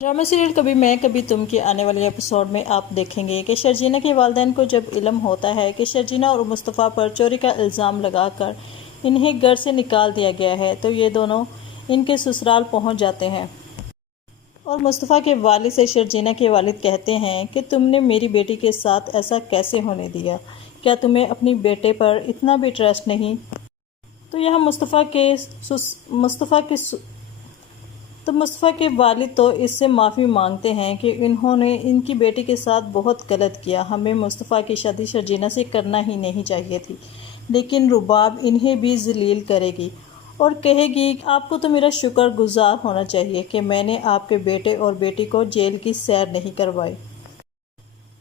Drama serial कभी मैं कभी तुम के आने वाले एपिसोड में आप देखेंगे कि शर्जीना के वालिदैन को जब इल्म होता है कि शर्जीना और मुस्तफ़ा पर चोरी का इल्ज़ाम लगाकर इन्हें घर से निकाल दिया गया है, तो ये दोनों इनके ससुराल पहुंच जाते हैं। और मुस्तफ़ा के वालिद से शर्जीना के वालिद कहते हैं कि तुमने मेरी बेटी के साथ ऐसा कैसे होने दिया, क्या तुम्हें अपनी बेटे पर इतना भी ट्रस्ट नहीं। तो यहाँ मुस्तफ़ा के वालिद तो इससे माफ़ी मांगते हैं कि इन्होंने इनकी बेटी के साथ बहुत गलत किया, हमें मुस्तफ़ा की शादी शर्जीना से करना ही नहीं चाहिए थी। लेकिन रुबाब इन्हें भी ज़लील करेगी और कहेगी आपको तो मेरा शुक्रगुजार होना चाहिए कि मैंने आपके बेटे और बेटी को जेल की सैर नहीं करवाई।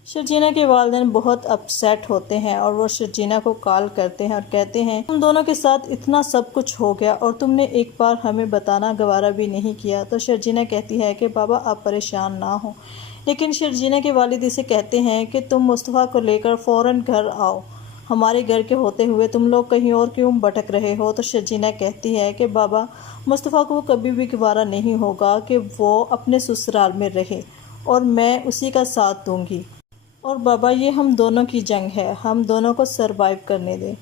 शर्जीना के वालिदैन बहुत अपसेट होते हैं और वो शर्जीना को कॉल करते हैं और कहते हैं हम दोनों के साथ इतना सब कुछ हो गया और तुमने एक बार हमें बताना गवारा भी नहीं किया। तो शर्जीना कहती है कि बाबा आप परेशान ना हो, लेकिन शर्जीना के वालिद इसे कहते हैं कि तुम मुस्तफ़ा को लेकर फ़ौरन घर आओ, हमारे घर के होते हुए तुम लोग कहीं और क्यों भटक रहे हो। तो शर्जीना कहती है कि बाबा मुस्तफ़ा को कभी भी गवारा नहीं होगा कि वो अपने ससुराल में रहे और मैं उसी का साथ दूंगी। और बाबा ये हम दोनों की जंग है, हम दोनों को सरवाइव करने दें।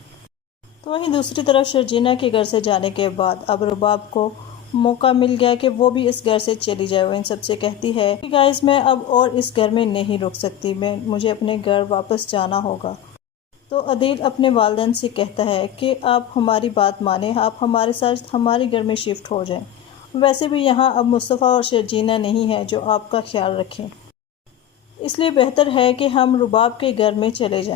तो वहीं दूसरी तरफ शर्जीना के घर से जाने के बाद अब रुबाब को मौका मिल गया कि वो भी इस घर से चली जाए। वो इन सबसे कहती है कि गाइस मैं अब और इस घर में नहीं रुक सकती, मुझे अपने घर वापस जाना होगा। तो अदील अपने वालिदैन से कहता है कि आप हमारी बात माने, आप हमारे साथ हमारे घर में शिफ्ट हो जाएं। वैसे भी यहाँ अब मुस्तफ़ा और शर्जीना नहीं है जो आपका ख्याल रखें, इसलिए बेहतर है कि हम रुबाब के घर में चले जाएं।